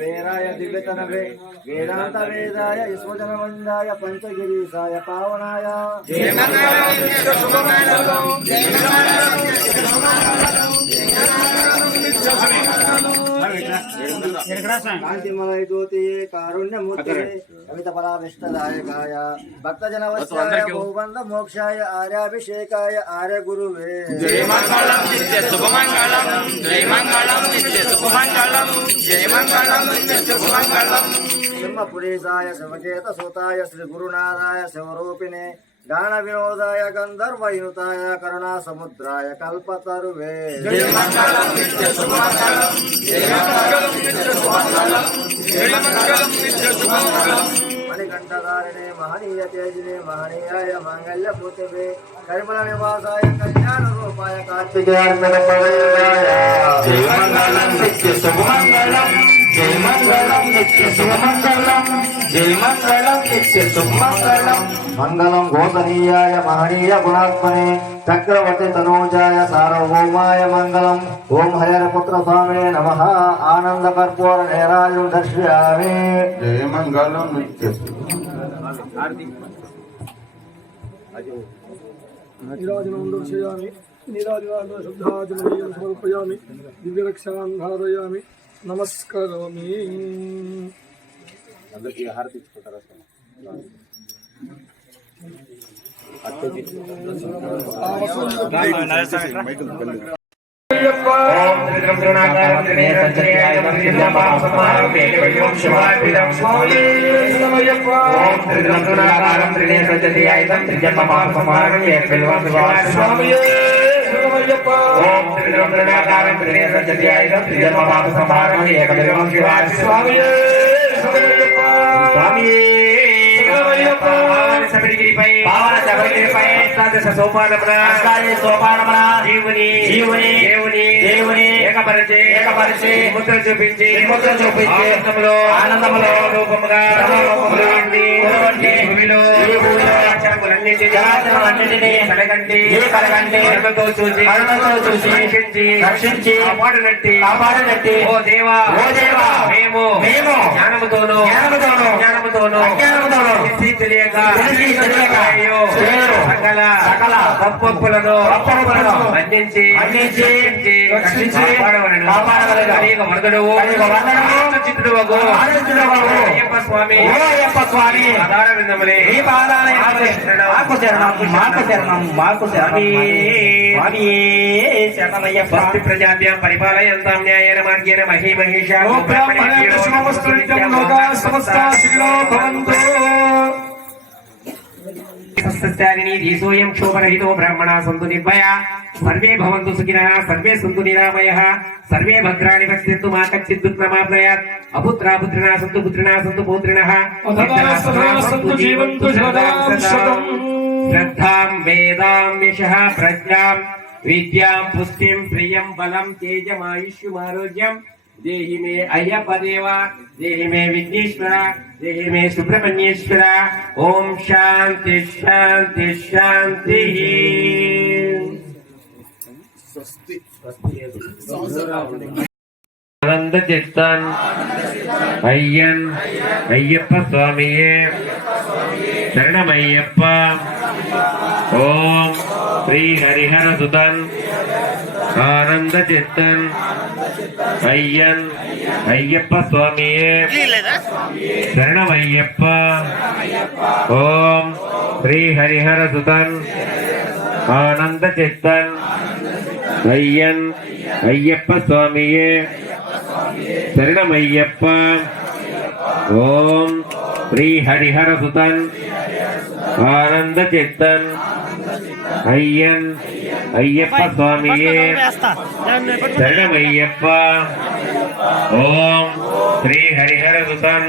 వేరాయ దివ్యతనవే వేదాంత వేదాయ యశోజనమందాయ పంచగిరీసాయ పావనాయ కాంతిమలయ జ్యోతి కారుణ్యమూర్తి కవిత ఫలాభిష్టదాయకాయ భక్తజన వత్సాయ భూబంధ మోక్షాయ ఆర్యాభిషేకాయ ఆర్య గురువే జయ మంగళం నిత్య శుభమంగళం. జయ మంగళం నిత్య శుభమంగళం. జయ మంగళం నిత్య శుభమంగళం. సింహపురీసాయ శివకేత సూతాయ శ్రీ గురునాథాయ శివరూపిణే. గాన వినోదాయ గంధర్వయుతాయ కరుణా సముద్రాయ కల్పతరువే జయ మణికంఠధారిణే మహనీయ తేజినే మహనీయాయ మాంగళ్య పూతివే కరిమల నివాసాయ కళ్యాణ రూపాయ కార్తికేయ జయ జయ మంగళం నిత్య శుభమంగళం జయ మంగళం నిత్య శుభమంగళం మంగళం గోతనీయాయ మహనీయ గుణాత్మనే చక్రవర్తి తనూజాయ సార్వభౌమాయ మంగళం ఓం హరిహరపుత్ర స్వామినే నమ ఆనంద కర్పూర నేరాజు దర్శయామి జయ మంగళం నిత్య నీరాజనం దర్శయామి నీరాజనాన్ని శుద్ధాజనీయం సమర్పయామి దివ్యరక్షాన్ ధారయామి నమస్కరోమి. ఓం త్రికం తృణాకారం త్రినేత్రం త్రియాయ త్రిజపాం సమారభే కవిం శివార్పితం స్వామి ఓం త్రికం తృణాకారం త్రినేత్రం త్రియాయ త్రిజపాం సమారభే కవిం స్వామి స్వామి శబరిగిరిపై పావన శబరిగిరిపై. అష్టాదశ సోపానమున. అష్టాదశ సోపానమున. జీవుని జీవుని దేవుని దేవుని. ఏకపరిచి ఏకపరిచి. ముద్ర చూపించి ముద్ర చూపించి. ఆనందములో ఆనందములో రూపముగా. అక్షరములన్నింటినీ అక్షరములన్నింటినీ కలగంటి కలగంటి కరుణతో చూసి కరుణతో చూసి రక్షించి రక్షించి కాపాడునట్టి. కాపాడునట్టి. ఓ దేవా ఓ దేవా మేము మేము జ్ఞానముతోను జ్ఞానముతోను జ్ఞానముతోను అజ్ఞానముతోను. తెలిసి తెలియక సకల సకల తప్పొప్పులను తప్పొప్పులను మన్నించి మన్నించి రక్షించి కాపాడవలను. కాపాడవలను. అనేక వరదడువు అనేక వరదడువు చిత్రుడు అయ్యప్ప స్వామి. ఓ అయ్యప్ప స్వామి ఆధార విందములే ఈ పాదాలయ మాకు శరణం మాకు శరణం మాకు శరణం స్వామి. శరణమయ్య భక్తి ప్రజాభ్యాం పరిపాలయంతాం న్యాయేన మార్గేణ మహీ మహేష. సస్యారిణి దేశోయం క్షోభరహితో బ్రాహ్మణా సంతు నిర్భయ సర్వే భవంతు సుఖినః సర్వే సంతు నిరామయః సర్వే భద్రాణి పశ్యంతు మా కచ్చిత్ దుఃఖమాప్నయాత్ అపుత్రా పుత్రిణా సంతు పుత్రిణా సంతు పౌత్రిణః సంతు జీవంతు శరదాం శతం. శ్రద్ధాం వేదాం యశః ప్రజ్ఞాం విద్యాం పుష్టిం ప్రియం బలం తేజమాయుష్యమారోగ్యం దేహి మే అయ్యప్ప దేవ దేహి మే విఘ్నేశ్వర దేహి మే సుబ్రహ్మణ్యేశ్వర. ఓం శాంతి శాంతి శాంతి. ఆనంద చిత్తాన్ అయ్యన్. అయ్యప్ప స్వామియే. శరణమయ్యప్ప. ఓం శ్రీ హరిహర సుతన్ ఆనంద చిత్తన్ అయ్యన్ అయ్యప్ప స్వామియే శరణమయ్యప్ప ఓం శ్రీ హరిహర సుతన్ ఆనంద చిత్తన్ అయ్యన్ అయ్యప్ప స్వామియే శరణమయ్యప్ప ఓం శ్రీ హరిహర సుతన్ ఆనంద చిత్తన్ అయ్యన్ అయ్యప్ప స్వామియే శరణమయ్యప్ప ఓం శ్రీ హరిహర సుతన్